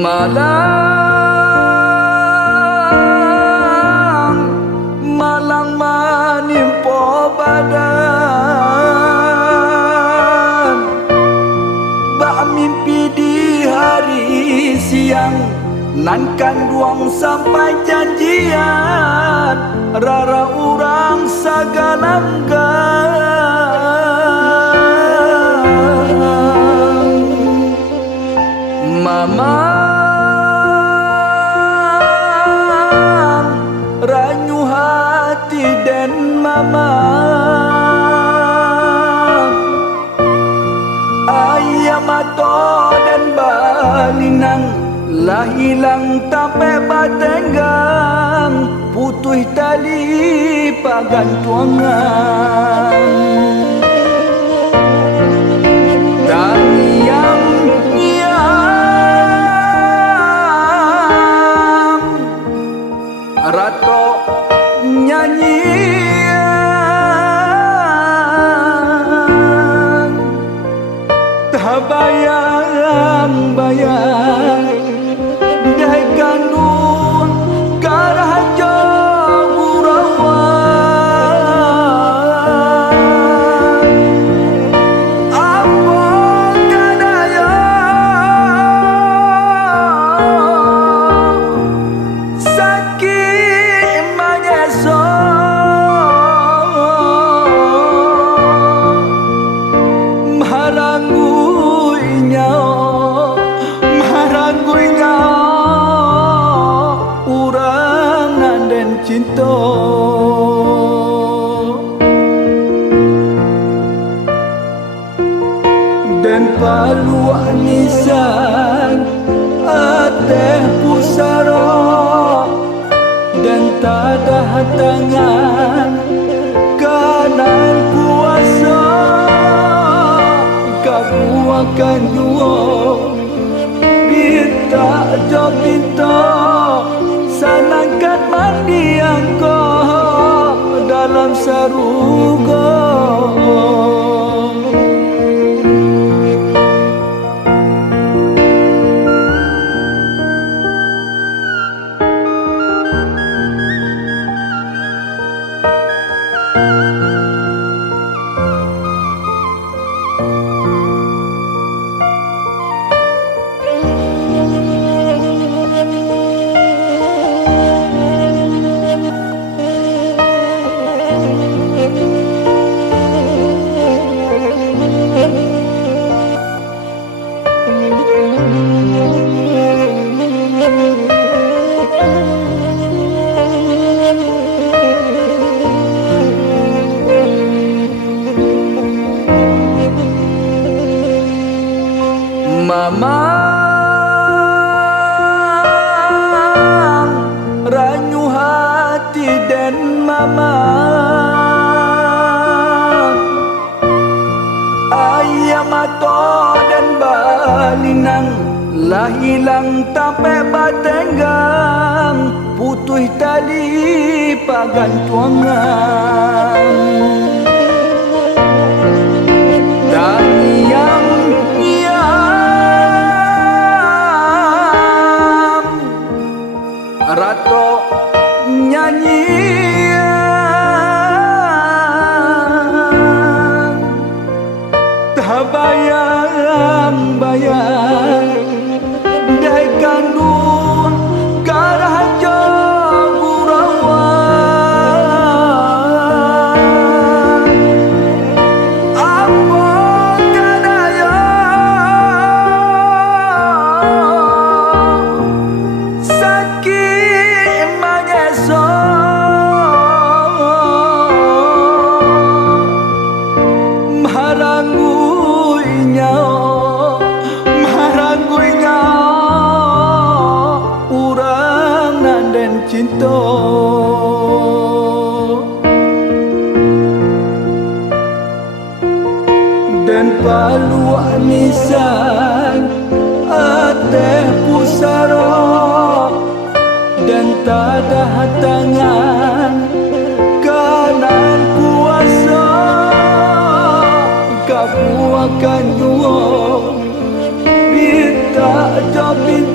Malang menimpa badan, bak mimpi di hari siang, nan kanduang sampai janjian, rara urang sagalanggang. Mama ranyu hati dan mama, ayam atau dan balinang, lah hilang tampek batenggang, putus tali pagantuangan. Dan yang rato nyanyian, tak bayang-bayang dai kandung garah jauh rawan. Apa kadaya sakit menyeso, marangguinya urang dan cinta. Dan paluan nisan ateh pusara, dan tak ada tangan kanan kuasa, kamu akan dua pinta jo pinta, sanangkan mandi engkau dalam saruga. Mama ranyu hati dan mama, ayam atau dan balinang, lah hilang tampek batenggang, putus tali pagantuangan. Dan yang rato nyanyian, tak bayang-bayang dai kandung garah jauh rawan. Apa kadaya sakit menyeso, marangguinya urang dan cinta. Dan paluan nisan ateh pusara, dan tak ada tangan kanan kuasa, kamu akan nyuap pinta jo pinta,